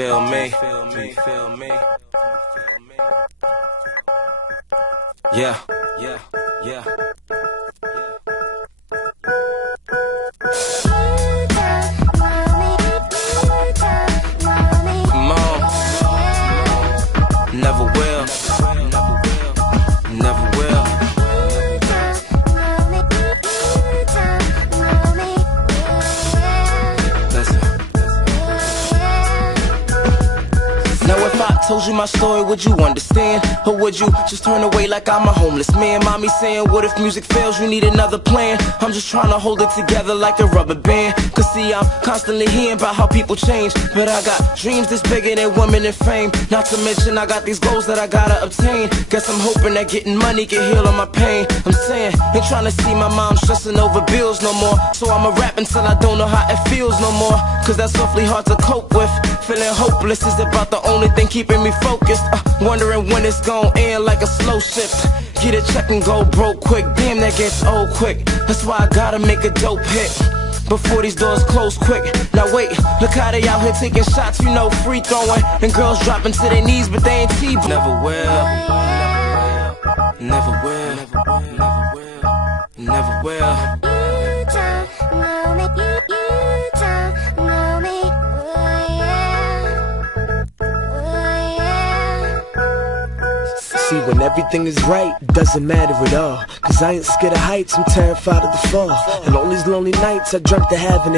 feel me? Yeah, yeah, yeah. Come on. Never will. Never will. Now if I told you my story, would you understand? Or would you just turn away like I'm a homeless man? Mommy saying, what if music fails, you need another plan? I'm just trying to hold it together like a rubber band. Cause see, I'm constantly hearing about how people change, but I got dreams that's bigger than women and fame. Not to mention I got these goals that I gotta obtain. Guess I'm hoping that getting money can heal all my pain. I'm saying, ain't trying to see my mom stressing over bills no more. So I'ma rap until I don't know how it feels no more. Cause that's awfully hard to cope with. Feeling hopeless is about the only thing keeping me focused. Wondering when it's gon' end like a slow shift. Get a check and go broke quick. Damn, that gets old quick. That's why I gotta make a dope hit before these doors close quick. Now wait, look how they out here taking shots, you know, free throwing. And girls dropping to their knees, but they ain't T-bone. Never will. Never will. Never will. Never will. See, when everything is right, it doesn't matter at all. Cause I ain't scared of heights, I'm terrified of the fall. And on these lonely nights, I dreamt of having